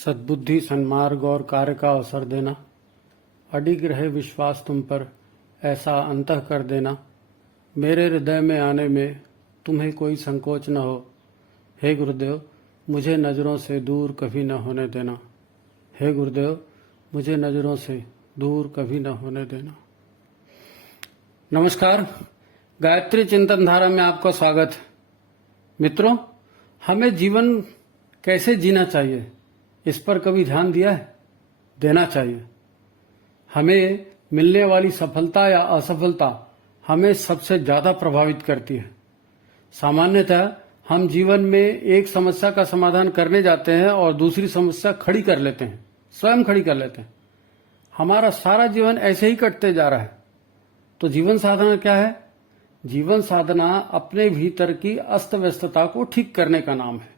सद्बुद्धि, सन्मार्ग और कार्य का अवसर देना, अडिग रहे विश्वास तुम पर, ऐसा अंतः कर देना। मेरे हृदय में आने में तुम्हें कोई संकोच न हो। हे गुरुदेव, मुझे नज़रों से दूर कभी न होने देना। हे गुरुदेव, मुझे नज़रों से दूर कभी न होने देना। नमस्कार, गायत्री चिंतन धारा में आपका स्वागत है। मित्रों, हमें जीवन कैसे जीना चाहिए, इस पर कभी ध्यान दिया है? देना चाहिए। हमें मिलने वाली सफलता या असफलता हमें सबसे ज्यादा प्रभावित करती है। सामान्यतः हम जीवन में एक समस्या का समाधान करने जाते हैं और दूसरी समस्या खड़ी कर लेते हैं, स्वयं खड़ी कर लेते हैं। हमारा सारा जीवन ऐसे ही कटते जा रहा है। तो जीवन साधना क्या है? जीवन साधना अपने भीतर की अस्त व्यस्तता को ठीक करने का नाम है।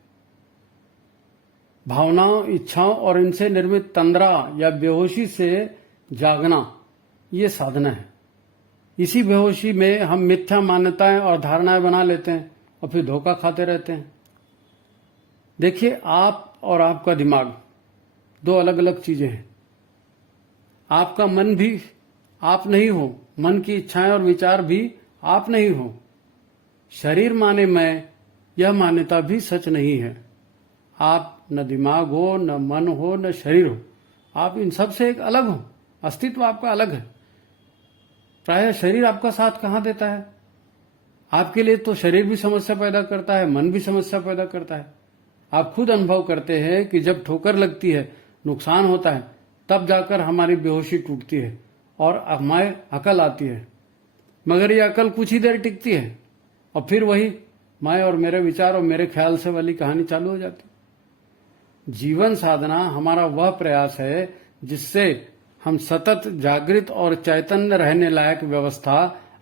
भावनाओं, इच्छाओं और इनसे निर्मित तंद्रा या बेहोशी से जागना, ये साधना है। इसी बेहोशी में हम मिथ्या मान्यताएं और धारणाएं बना लेते हैं और फिर धोखा खाते रहते हैं। देखिए, आप और आपका दिमाग दो अलग अलग चीजें हैं। आपका मन भी आप नहीं हो, मन की इच्छाएं और विचार भी आप नहीं हो। शरीर माने मैं, यह मान्यता भी सच नहीं है। आप न दिमाग हो, न मन हो, न शरीर हो। आप इन सब से एक अलग हो। अस्तित्व आपका अलग है। प्रायः शरीर आपका साथ कहाँ देता है? आपके लिए तो शरीर भी समस्या पैदा करता है, मन भी समस्या पैदा करता है। आप खुद अनुभव करते हैं कि जब ठोकर लगती है, नुकसान होता है, तब जाकर हमारी बेहोशी टूटती है और हमारे अकल आती है। मगर ये अकल कुछ ही देर टिकती है और फिर वही मैं और मेरे विचार और मेरे ख्याल से वाली कहानी चालू हो जाती है। जीवन साधना हमारा वह प्रयास है जिससे हम सतत जागृत और चैतन्य रहने लायक व्यवस्था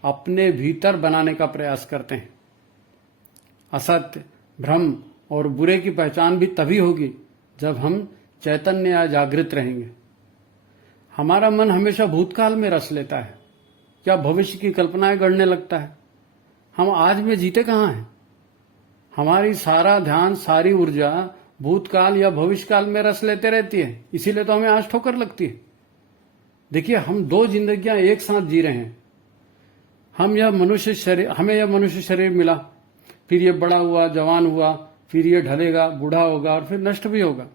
अपने भीतर बनाने का प्रयास करते हैं। असत्य, भ्रम और बुरे की पहचान भी तभी होगी जब हम चैतन्य या जागृत रहेंगे। हमारा मन हमेशा भूतकाल में रस लेता है या भविष्य की कल्पनाएं गढ़ने लगता है। हम आज में जीते कहाँ हैं? हमारी सारा ध्यान, सारी ऊर्जा भूतकाल या भविष्यकाल में रस लेते रहती है। इसीलिए तो हमें आज ठोकर लगती है। देखिए, हम दो जिंदगियां एक साथ जी रहे हैं। हमें यह मनुष्य शरीर मिला, फिर ये बड़ा हुआ, जवान हुआ, फिर ये ढलेगा, बूढ़ा होगा और फिर नष्ट भी होगा।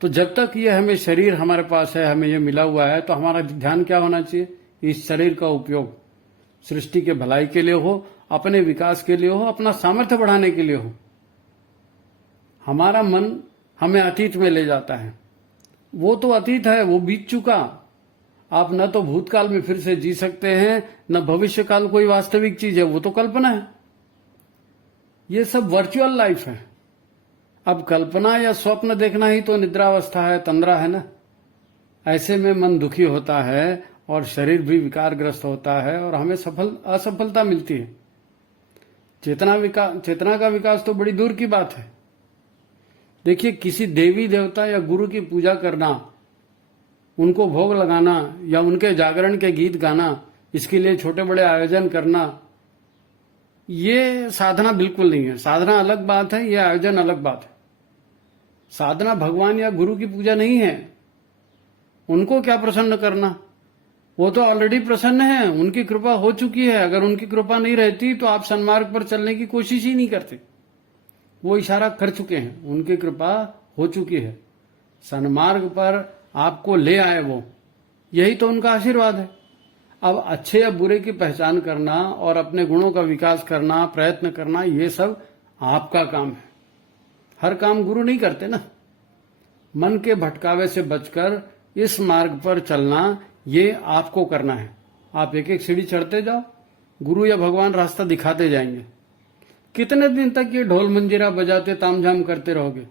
तो जब तक ये हमें शरीर हमारे पास है, हमें ये मिला हुआ है, तो हमारा ध्यान क्या होना चाहिए? इस शरीर का उपयोग सृष्टि के भलाई के लिए हो, अपने विकास के लिए हो, अपना सामर्थ्य बढ़ाने के लिए हो। हमारा मन हमें अतीत में ले जाता है। वो तो अतीत है, वो बीत चुका। आप न तो भूतकाल में फिर से जी सकते हैं, न भविष्यकाल कोई वास्तविक चीज है, वो तो कल्पना है। ये सब वर्चुअल लाइफ है। अब कल्पना या स्वप्न देखना ही तो निद्रावस्था है, तंद्रा है ना। ऐसे में मन दुखी होता है और शरीर भी विकारग्रस्त होता है और हमें असफलता मिलती है। चेतना का विकास तो बड़ी दूर की बात है। देखिए, किसी देवी देवता या गुरु की पूजा करना, उनको भोग लगाना या उनके जागरण के गीत गाना, इसके लिए छोटे बड़े आयोजन करना, ये साधना बिल्कुल नहीं है। साधना अलग बात है, ये आयोजन अलग बात है। साधना भगवान या गुरु की पूजा नहीं है। उनको क्या प्रसन्न करना? वो तो ऑलरेडी प्रसन्न है, उनकी कृपा हो चुकी है। अगर उनकी कृपा नहीं रहती तो आप सन्मार्ग पर चलने की कोशिश ही नहीं करते। वो इशारा कर चुके हैं, उनकी कृपा हो चुकी है। सन्मार्ग पर आपको ले आए वो, यही तो उनका आशीर्वाद है। अब अच्छे या बुरे की पहचान करना और अपने गुणों का विकास करना, प्रयत्न करना, ये सब आपका काम है। हर काम गुरु नहीं करते ना। मन के भटकावे से बचकर इस मार्ग पर चलना, ये आपको करना है। आप एक एक सीढ़ी चढ़ते जाओ, गुरु या भगवान रास्ता दिखाते जाएंगे। कितने दिन तक ये ढोल मंजीरा बजाते तामझाम करते रहोगे?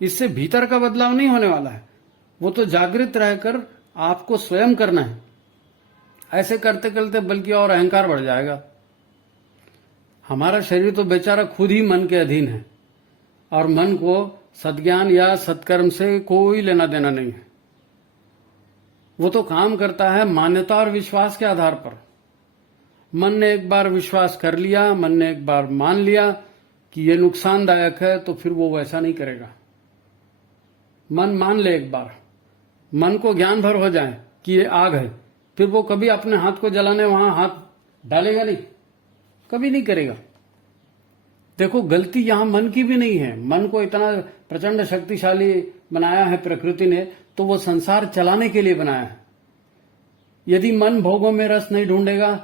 इससे भीतर का बदलाव नहीं होने वाला है। वो तो जागृत रहकर आपको स्वयं करना है। ऐसे करते करते बल्कि और अहंकार बढ़ जाएगा। हमारा शरीर तो बेचारा खुद ही मन के अधीन है और मन को सद्ज्ञान या सत्कर्म से कोई लेना देना नहीं है। वो तो काम करता है मान्यता और विश्वास के आधार पर। मन ने एक बार विश्वास कर लिया, मन ने एक बार मान लिया कि ये नुकसानदायक है, तो फिर वो वैसा नहीं करेगा। मन मान ले एक बार, मन को ज्ञान भर हो जाए कि ये आग है, फिर वो कभी अपने हाथ को जलाने वहां हाथ डालेगा नहीं, कभी नहीं करेगा। देखो गलती यहां मन की भी नहीं है। मन को इतना प्रचंड शक्तिशाली बनाया है प्रकृति ने, तो वो संसार चलाने के लिए बनाया है। यदि मन भोगों में रस नहीं ढूंढेगा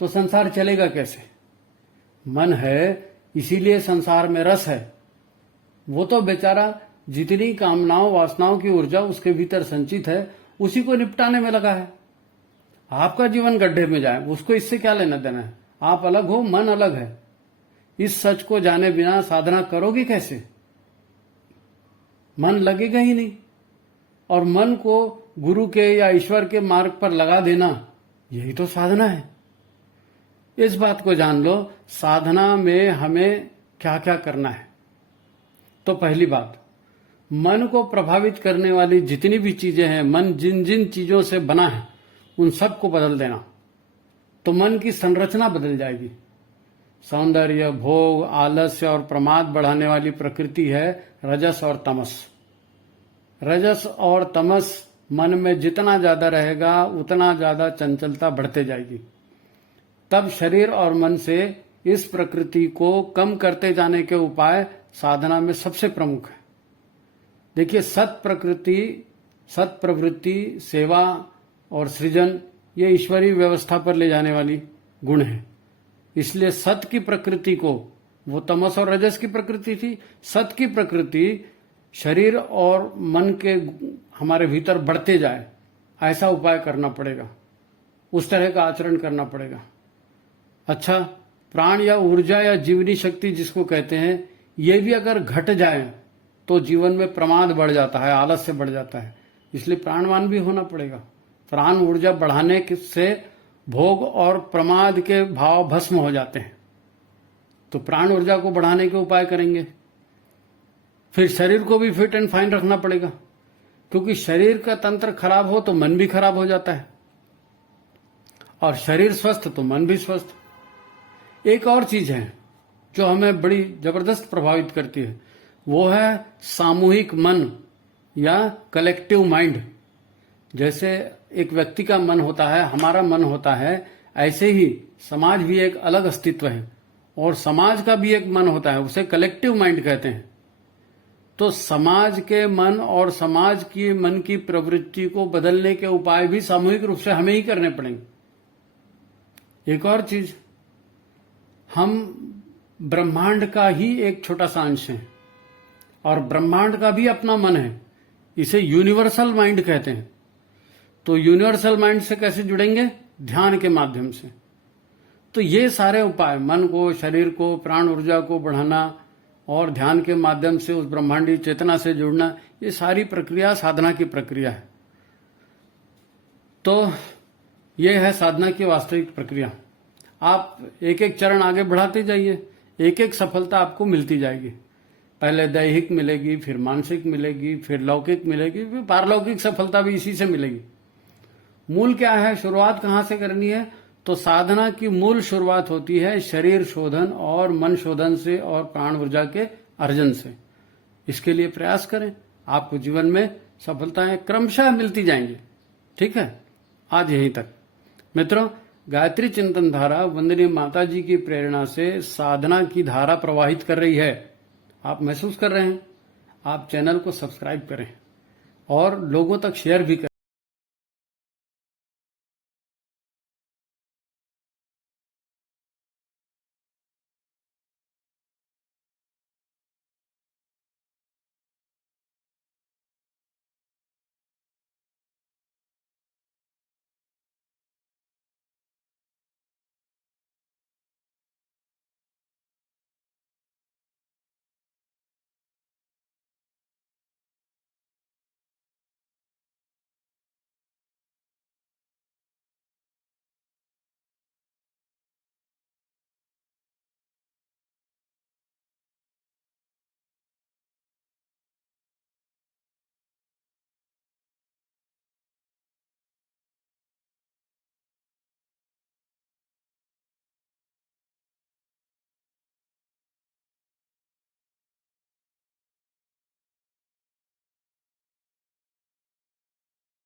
तो संसार चलेगा कैसे? मन है इसीलिए संसार में रस है। वो तो बेचारा जितनी कामनाओं वासनाओं की ऊर्जा उसके भीतर संचित है उसी को निपटाने में लगा है। आपका जीवन गड्ढे में जाए उसको इससे क्या लेना देना है? आप अलग हो, मन अलग है। इस सच को जाने बिना साधना करोगे कैसे? मन लगेगा ही नहीं। और मन को गुरु के या ईश्वर के मार्ग पर लगा देना, यही तो साधना है। इस बात को जान लो, साधना में हमें क्या क्या करना है। तो पहली बात, मन को प्रभावित करने वाली जितनी भी चीजें हैं, मन जिन जिन चीजों से बना है उन सब को बदल देना, तो मन की संरचना बदल जाएगी। सौंदर्य, भोग, आलस्य और प्रमाद बढ़ाने वाली प्रकृति है रजस और तमस। रजस और तमस मन में जितना ज्यादा रहेगा उतना ज्यादा चंचलता बढ़ते जाएगी। तब शरीर और मन से इस प्रकृति को कम करते जाने के उपाय साधना में सबसे प्रमुख है। देखिए, सत प्रवृत्ति, सेवा और सृजन, ये ईश्वरीय व्यवस्था पर ले जाने वाली गुण है। इसलिए सत की प्रकृति को, वो तमस और रजस की प्रकृति थी, सत की प्रकृति शरीर और मन के हमारे भीतर बढ़ते जाए, ऐसा उपाय करना पड़ेगा, उस तरह का आचरण करना पड़ेगा। अच्छा, प्राण या ऊर्जा या जीवनी शक्ति जिसको कहते हैं, ये भी अगर घट जाए तो जीवन में प्रमाद बढ़ जाता है, आलस्य बढ़ जाता है। इसलिए प्राणवान भी होना पड़ेगा। प्राण ऊर्जा बढ़ाने से भोग और प्रमाद के भाव भस्म हो जाते हैं। तो प्राण ऊर्जा को बढ़ाने के उपाय करेंगे। फिर शरीर को भी फिट एंड फाइन रखना पड़ेगा, क्योंकि शरीर का तंत्र खराब हो तो मन भी खराब हो जाता है, और शरीर स्वस्थ तो मन भी स्वस्थ। एक और चीज है जो हमें बड़ी जबरदस्त प्रभावित करती है, वो है सामूहिक मन या कलेक्टिव माइंड। जैसे एक व्यक्ति का मन होता है, हमारा मन होता है, ऐसे ही समाज भी एक अलग अस्तित्व है, और समाज का भी एक मन होता है, उसे कलेक्टिव माइंड कहते हैं। तो समाज के मन और समाज की मन की प्रवृत्ति को बदलने के उपाय भी सामूहिक रूप से हमें ही करने पड़ेंगे। एक और चीज, हम ब्रह्मांड का ही एक छोटा सा अंश है, और ब्रह्मांड का भी अपना मन है। इसे यूनिवर्सल माइंड कहते हैं। तो यूनिवर्सल माइंड से कैसे जुड़ेंगे? ध्यान के माध्यम से। तो ये सारे उपाय, मन को, शरीर को, प्राण ऊर्जा को बढ़ाना और ध्यान के माध्यम से उस ब्रह्मांडी चेतना से जुड़ना, ये सारी प्रक्रिया साधना की प्रक्रिया है। तो ये है साधना की वास्तविक प्रक्रिया। आप एक एक चरण आगे बढ़ाते जाइए, एक एक सफलता आपको मिलती जाएगी। पहले दैहिक मिलेगी, फिर मानसिक मिलेगी, फिर लौकिक मिलेगी, फिर पारलौकिक सफलता भी इसी से मिलेगी। मूल क्या है? शुरुआत कहां से करनी है? तो साधना की मूल शुरुआत होती है शरीर शोधन और मन शोधन से और प्राण ऊर्जा के अर्जन से। इसके लिए प्रयास करें, आपको जीवन में सफलताएं क्रमशः मिलती जाएंगी। ठीक है, आज यहीं तक। मित्रों, गायत्री चिंतन धारा वंदनीय माता जी की प्रेरणा से साधना की धारा प्रवाहित कर रही है। आप महसूस कर रहे हैं? आप चैनल को सब्सक्राइब करें और लोगों तक शेयर भी करें।